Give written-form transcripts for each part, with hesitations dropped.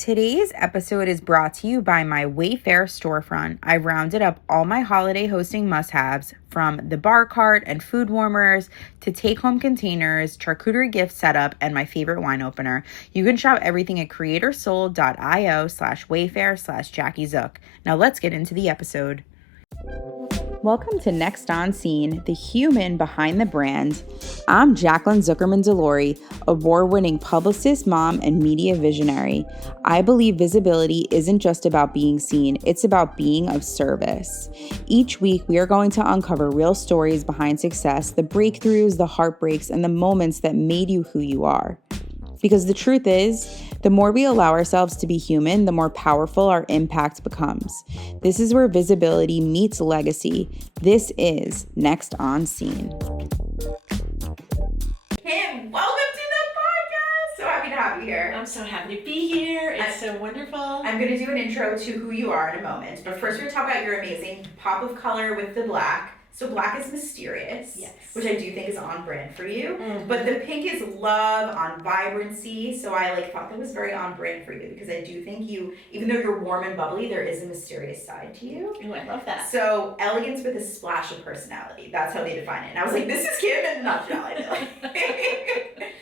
Today's episode is brought to you by my Wayfair storefront. I've rounded up all my holiday hosting must-haves, from the bar cart and food warmers to take-home containers, charcuterie gift setup, and my favorite wine opener. You can shop everything at creatorsoul.io/wayfair/Jackie Zook. Now let's get into the episode. Welcome to Next On Scene, the human behind the brand. I'm Jaclyn Zukerman Delory, award-winning publicist, mom, and media visionary. I believe visibility isn't just about being seen, it's about being of service. Each week, we are going to uncover real stories behind success, the breakthroughs, the heartbreaks, and the moments that made you who you are. Because the truth is, the more we allow ourselves to be human, the more powerful our impact becomes. This is where visibility meets legacy. This is Next On Scene. Kim, welcome to the podcast. So happy to have you here. I'm so happy to be here. It's so wonderful. I'm going to do an intro to who you are in a moment. But first, we're going to talk about your amazing pop of color with the black. So black is mysterious, yes, which I do think is on brand for you. Mm-hmm. But the pink is love, on vibrancy. So I thought that was very on brand for you because I do think you, even though you're warm and bubbly, there is a mysterious side to you. Oh, I love that. So elegance with a splash of personality. That's how they define it. And I was like, this is Kim in a nutshell, I feel like.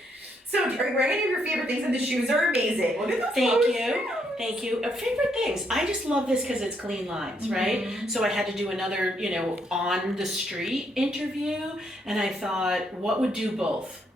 So are you wearing any of your favorite things? And the shoes are amazing. Look at those. Thank you. Favorite things. I just love this because it's clean lines, right? So I had to do another, on the street interview, and I thought, what would do both?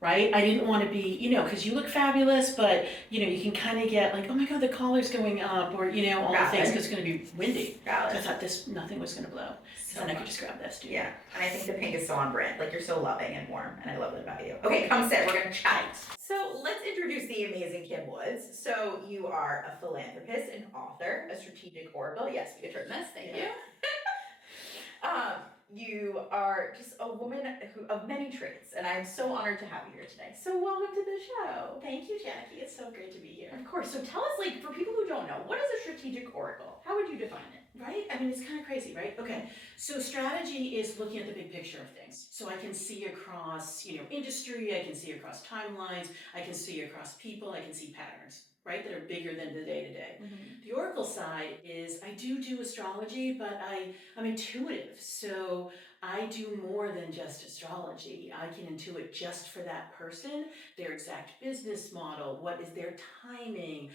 Right? I didn't want to be, because you look fabulous, but, you can kind of get like, oh my God, the collar's going up, or, all the things, because it's going to be windy. So I thought nothing was going to blow. So then I could just grab this, too. Yeah, and I think the pink is so on brand. Like, you're so loving and warm, and I love it about you. Okay, come sit. We're going to chat. So let's introduce the amazing Kim Woods. So you are a philanthropist, an author, a strategic oracle. Yes, we could turn this. Thank you. You are just a woman of many traits, and I'm so honored to have you here today. So welcome to the show. Thank you, Jackie. It's so great to be here. Of course. So tell us, for people who don't know, what is a strategic oracle? How would you define it? Right? I mean, it's kind of crazy, right? Okay. So strategy is looking at the big picture of things. So I can see across, industry, I can see across timelines, I can see across people, I can see patterns, right? That are bigger than the day-to-day. The oracle side is I do astrology, but I'm intuitive. So I do more than just astrology. I can intuit just for that person, their exact business model, what is their timing,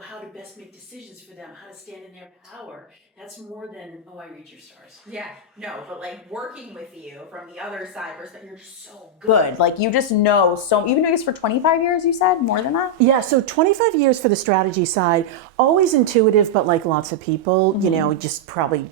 how to best make decisions for them, how to stand in their power. That's more than, I read your stars. Yeah, no, but working with you from the other side, you're just so good. You just know so, even doing this for 25 years, you said? More than that? Yeah, so 25 years for the strategy side, always intuitive, but like lots of people, just probably,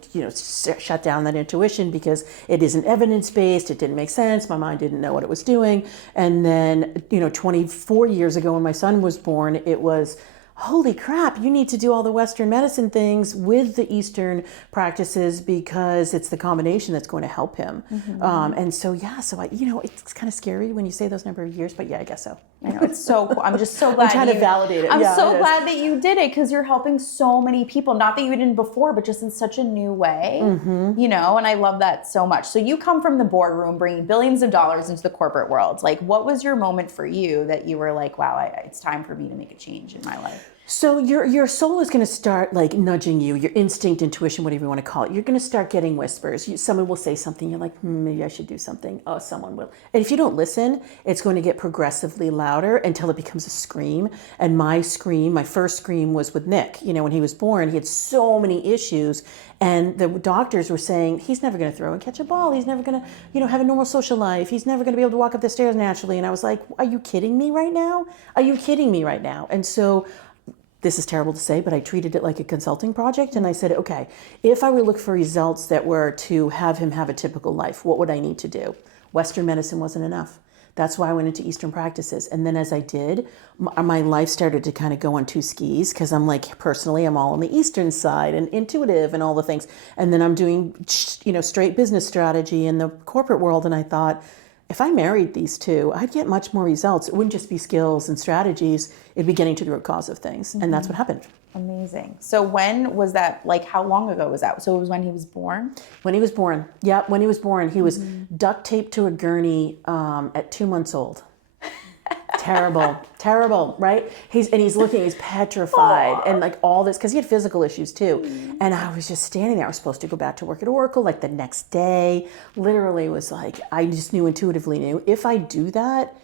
shut down that intuition because it isn't evidence-based, it didn't make sense, my mind didn't know what it was doing. And then, 24 years ago when my son was born, it was, holy crap, you need to do all the Western medicine things with the Eastern practices because it's the combination that's going to help him. And so, I, it's kind of scary when you say those number of years, but yeah, I guess so. I know, it's so cool. I'm just so glad. I'm trying to validate it. I'm so glad that you did it because you're helping so many people. Not that you didn't before, but just in such a new way, and I love that so much. So you come from the boardroom, bringing billions of dollars into the corporate world. What was your moment for you that you were like, wow, it's time for me to make a change in my life? So your soul is going to start nudging you, your instinct, intuition, whatever you want to call it. You're going to start getting whispers. Someone will say something. You're like, maybe I should do something. Oh, someone will. And if you don't listen, it's going to get progressively louder until it becomes a scream. And my first scream was with Nick. When he was born, he had so many issues. And the doctors were saying, he's never going to throw and catch a ball. He's never going to, have a normal social life. He's never going to be able to walk up the stairs naturally. And I was like, are you kidding me right now? And so, this is terrible to say, but I treated it like a consulting project. And I said, okay, if I were to look for results that were to have him have a typical life, what would I need to do? Western medicine wasn't enough. That's why I went into Eastern practices. And then as I did, my life started to kind of go on two skis because I'm personally, I'm all on the Eastern side and intuitive and all the things. And then I'm doing, straight business strategy in the corporate world. And I thought, if I married these two, I'd get much more results. It wouldn't just be skills and strategies. It'd be getting to the root cause of things. And that's what happened. Amazing. So when was that, how long ago was that? So it was when he was born? When he was born. Yeah, when he was born. He was duct-taped to a gurney at 2 months old. terrible, right? He's looking, he's petrified, and like all this, because he had physical issues too. And I was just standing there. I was supposed to go back to work at Oracle like the next day. Literally was like, I just intuitively knew if I do that,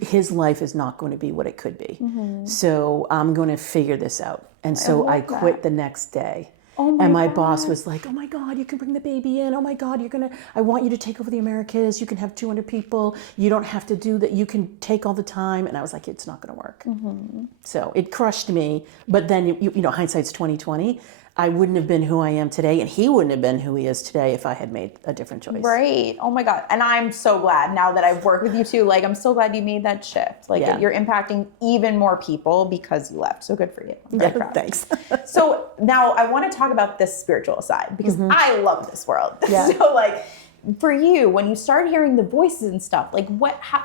his life is not going to be what it could be. So I'm going to figure this out. And so I quit the next day. And my boss was like, oh my God, you can bring the baby in. Oh my God, I want you to take over the Americas. You can have 200 people. You don't have to do that. You can take all the time. And I was like, it's not going to work. So it crushed me. But then, hindsight's 2020. I wouldn't have been who I am today, and he wouldn't have been who he is today if I had made a different choice. Right. Oh my God. And I'm so glad now that I've worked with you too. Like, I'm so glad you made that shift. Like, you're impacting even more people because you left. So good for you. I'm very proud. Thanks. So now I want to talk about this spiritual side because I love this world. Yeah. So like, for you, when you started hearing the voices and stuff, like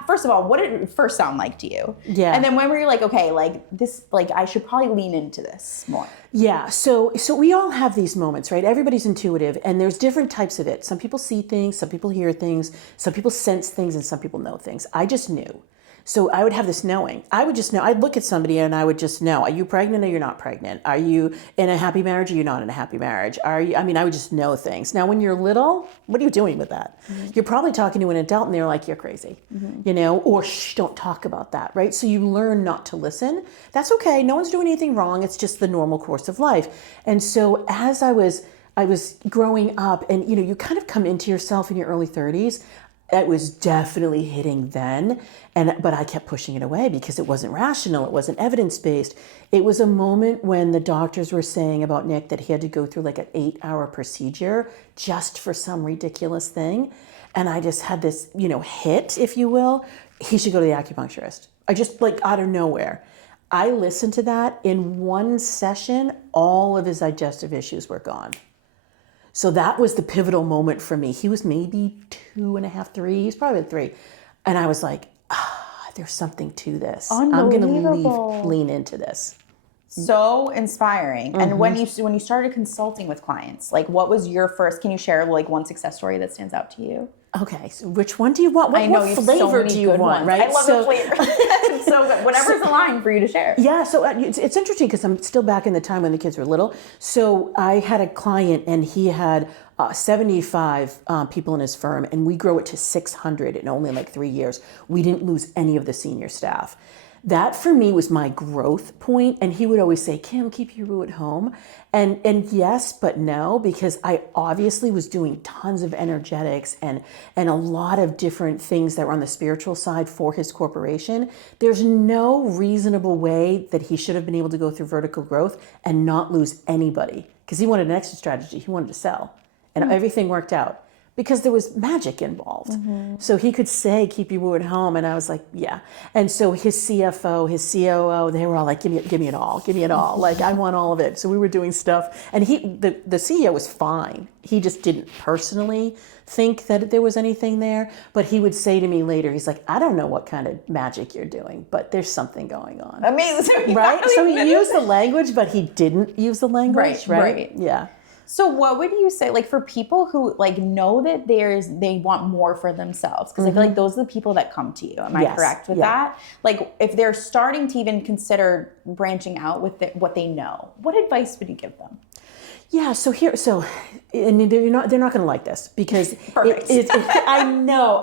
first of all, what did it first sound like to you? Yeah. And then when were you like, okay, like this, like I should probably lean into this more? Yeah. So we all have these moments, right? Everybody's intuitive, and there's different types of it. Some people see things, some people hear things, some people sense things, and some people know things. I just knew. So I would have this knowing. I would just know. I'd look at somebody and I would just know, are you pregnant or you're not pregnant? Are you in a happy marriage or you're not in a happy marriage? I would just know things. Now, when you're little, what are you doing with that? You're probably talking to an adult and they're like, you're crazy, or shh, don't talk about that, right? So you learn not to listen. That's okay. No one's doing anything wrong. It's just the normal course of life. And so as I was growing up, and you kind of come into yourself in your early 30s. It was definitely hitting then, but I kept pushing it away because it wasn't rational, it wasn't evidence-based. It was a moment when the doctors were saying about Nick that he had to go through like an 8-hour procedure just for some ridiculous thing. And I just had this, hit, if you will. He should go to the acupuncturist. I just, like, out of nowhere. I listened to that. In one session, all of his digestive issues were gone. So that was the pivotal moment for me. He was maybe 2.5, 3. He's probably 3. And I was like, there's something to this. I'm going to lean into this. So inspiring. And when you started consulting with clients, like what was your first, can you share like one success story that stands out to you? Okay, so which one do you want? What flavor do you want, right? I love the flavor. It's so good. Whatever's aligned for you to share. Yeah, so it's interesting because I'm still back in the time when the kids were little. So I had a client and he had 75 people in his firm, and we grow it to 600 in only like 3 years. We didn't lose any of the senior staff. That for me was my growth point. And he would always say, Kim, keep your boo at home. And yes, but no, because I obviously was doing tons of energetics and a lot of different things that were on the spiritual side for his corporation. There's no reasonable way that he should have been able to go through vertical growth and not lose anybody, because he wanted an exit strategy. He wanted to sell, and everything worked out. Because there was magic involved. So he could say, keep your boo at home. And I was like, yeah. And so his CFO, his COO, they were all like, give me it all. Give me it all. Like, I want all of it. So we were doing stuff. And the CEO was fine. He just didn't personally think that there was anything there. But he would say to me later, he's like, I don't know what kind of magic you're doing, but there's something going on. Amazing. Right? So he used the language, but he didn't use the language, right? Yeah. So what would you say, like, for people who like know that they want more for themselves? Because I feel like those are the people that come to you. Am I correct with that? Like, if they're starting to even consider branching out with what they know, what advice would you give them? Yeah, and they're not going to like this because I know,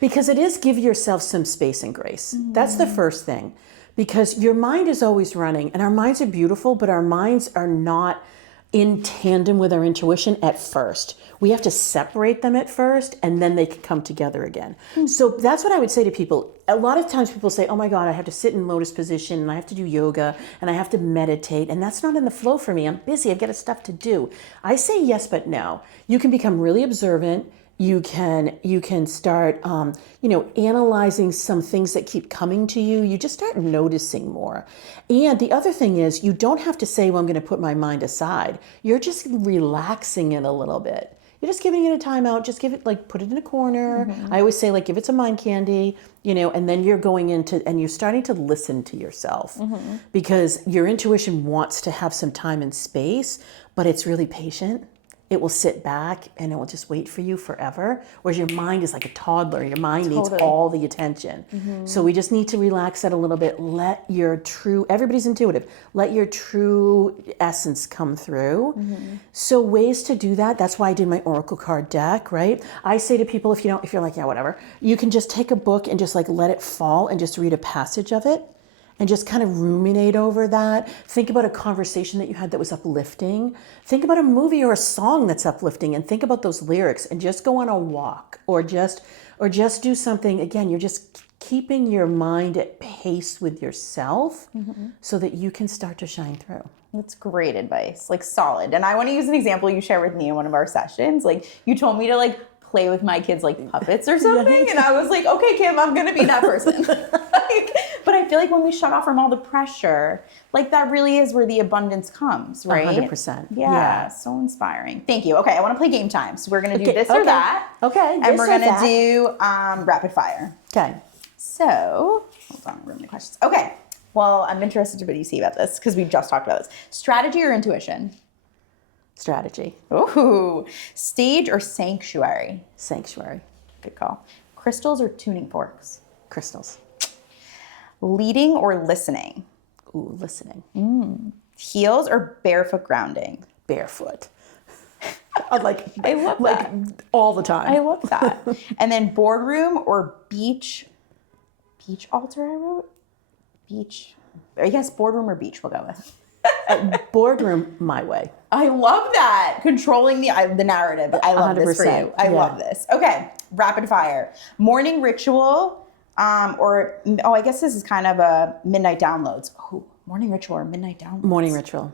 because it is give yourself some space and grace. That's the first thing, because your mind is always running, and our minds are beautiful, but our minds are not in tandem with our intuition at first. We have to separate them at first, and then they can come together again. So that's what I would say to people. A lot of times people say, oh my God, I have to sit in lotus position, and I have to do yoga, and I have to meditate, and that's not in the flow for me. I'm busy, I've got stuff to do. I say yes, but no. You can become really observant. You can start, analyzing some things that keep coming to you. You just start noticing more. And the other thing is, you don't have to say, well, I'm going to put my mind aside. You're just relaxing it a little bit. You're just giving it a timeout. Just give it, put it in a corner. I always say, give it some mind candy, and then you're going into, and you're starting to listen to yourself because your intuition wants to have some time and space, but it's really patient. it will sit back and it will just wait for you forever. Whereas your mind is like a toddler. Your mind needs all the attention. So we just need to relax that a little bit. Let your everybody's intuitive. Let your true essence come through. So ways to do that. That's why I did my oracle card deck, right? I say to people, if you're like, yeah, whatever, you can just take a book and just like let it fall and just read a passage of it. And just kind of ruminate over that. Think about a conversation that you had that was uplifting. Think about a movie or a song that's uplifting, and think about those lyrics, and just go on a walk or just do something. Again, you're just keeping your mind at pace with yourself so that you can start to shine through. That's great advice, like solid. And I want to use an example you shared with me in one of our sessions. Like you told me to like play with my kids like puppets or something. And I was like, okay, Kim, I'm going to be that person. But I feel like when we shut off from all the pressure, like that really is where the abundance comes, right? 100%. Yeah, so inspiring. Thank you. Okay, I want to play game time. So we're going to do this or that. Okay. And we're going to do rapid fire. Okay. So, hold on, we're going to questions. Okay. Well, I'm interested in what you see about this because we just talked about this. Strategy or intuition? Strategy. Ooh. Stage or sanctuary? Sanctuary. Good call. Crystals or tuning forks? Crystals. Leading or listening? Ooh, listening. Heels or barefoot grounding? Barefoot. I love that. All the time. I love that. And then boardroom or beach altar, I wrote? Beach. I guess boardroom or beach we'll go with. Boardroom, my way. I love that. Controlling the narrative. I love this for you. I love this. Okay, rapid fire. Morning ritual, I guess this is kind of a midnight downloads. Oh, morning ritual or midnight downloads? Morning ritual.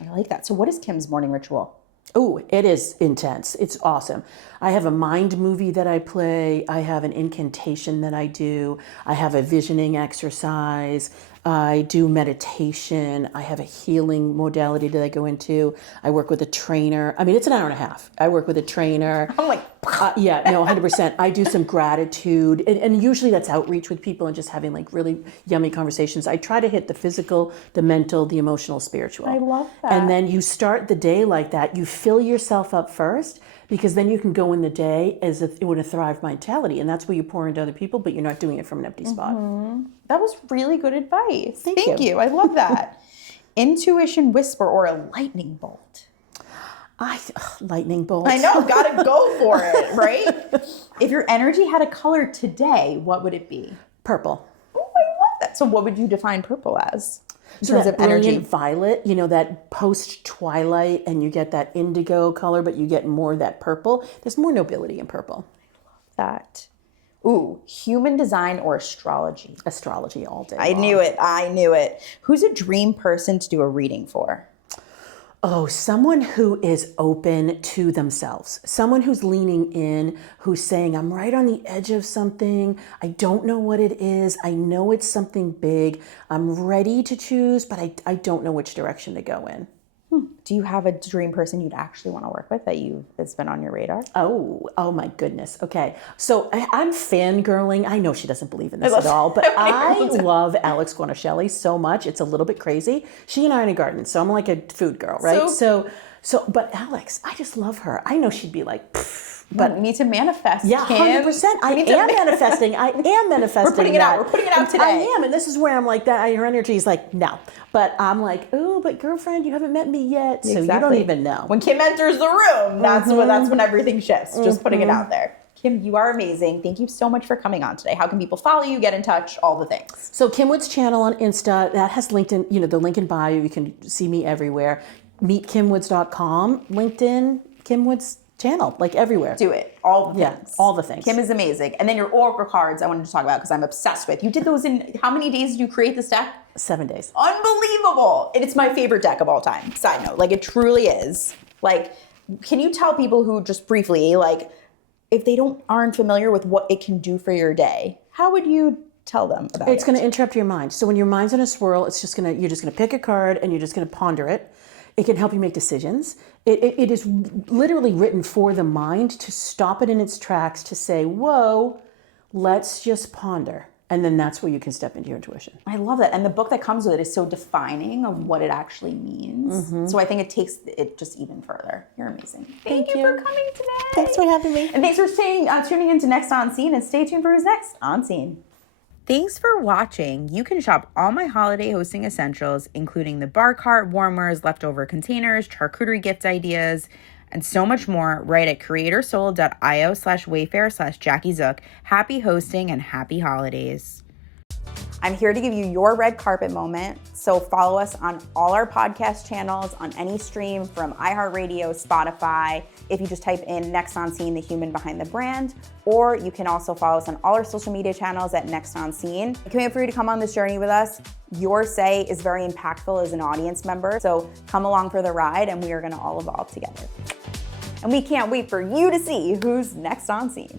I like that. So what is Kim's morning ritual? Oh, it is intense. It's awesome. I have a mind movie that I play. I have an incantation that I do. I have a visioning exercise. I do meditation. I have a healing modality that I go into. I work with a trainer. I mean, it's an hour and a half. I work with a trainer. I'm like, 100%. I do some gratitude. And usually that's outreach with people and just having like really yummy conversations. I try to hit the physical, the mental, the emotional, spiritual. I love that. And then you start the day like that. You fill yourself up first, because then you can go in the day as if it would a thrive mentality. And that's where you pour into other people, but you're not doing it from an empty spot. That was really good advice. Thank you. I love that. Intuition whisper or a lightning bolt? Lightning bolt. I know, gotta go for it, right? If your energy had a color today, what would it be? Purple. Oh, I love that. So what would you define purple as? In terms that of energy? Brilliant violet, that post-twilight, and you get that indigo color, but you get more of that purple. There's more nobility in purple. That. Ooh, human design or astrology? Astrology all day I long. knew it. Who's a dream person to do a reading for? Oh, someone who is open to themselves. Someone who's leaning in, who's saying, I'm right on the edge of something. I don't know what it is. I know it's something big. I'm ready to choose, but I don't know which direction to go in. Do you have a dream person you'd actually want to work with that's been on your radar? Oh my goodness. Okay. So I'm fangirling. I know she doesn't believe in this at all, but I love Alex Guarnaschelli so much. It's a little bit crazy. She and I are in a garden, so I'm like a food girl, right? But Alex, I just love her. I know she'd be like, but we need to manifest. Yeah, 100%. I am manifesting. We're putting it out. We're putting it out today. I am, and this is where I'm like that. Her energy is like no, but I'm like, oh, but girlfriend, you haven't met me yet, so you don't even know. When Kim enters the room, that's when everything shifts. Just putting it out there. Kim, you are amazing. Thank you so much for coming on today. How can people follow you, get in touch, all the things? So Kim Wood's channel on Insta, that has LinkedIn, the link in bio. You can see me everywhere. Meetkimwoods.com, LinkedIn, Kim Wood's channel, like everywhere. Do it. All the things. Yeah, all the things. Kim is amazing. And then your oracle cards I wanted to talk about because I'm obsessed with. You did those in, how many days did you create this deck? 7 days. Unbelievable. And it's my favorite deck of all time. Side note, it truly is. Can you tell people who just briefly, if they aren't familiar with what it can do for your day, how would you tell them about it? It's going to interrupt your mind. So when your mind's in a swirl, you're just going to pick a card and you're just going to ponder it. It can help you make decisions. It is literally written for the mind to stop it in its tracks, to say, whoa, let's just ponder. And then that's where you can step into your intuition. I love that. And the book that comes with it is so defining of what it actually means. So I think it takes it just even further. You're amazing. Thank you for coming today. Thanks for having me. And thanks for tuning into Next On Scene, and stay tuned for who's next on Scene. Thanks for watching. You can shop all my holiday hosting essentials, including the bar cart, warmers, leftover containers, charcuterie gift ideas, and so much more right at creatorsolo.io/wayfair/JackyZook. Happy hosting and happy holidays. I'm here to give you your red carpet moment. So follow us on all our podcast channels, on any stream from iHeartRadio, Spotify. If you just type in Next On Scene, the human behind the brand, or you can also follow us on all our social media channels at Next On Scene. I can't wait for you to come on this journey with us. Your say is very impactful as an audience member. So come along for the ride, and we are going to all evolve together. And we can't wait for you to see who's next on Scene.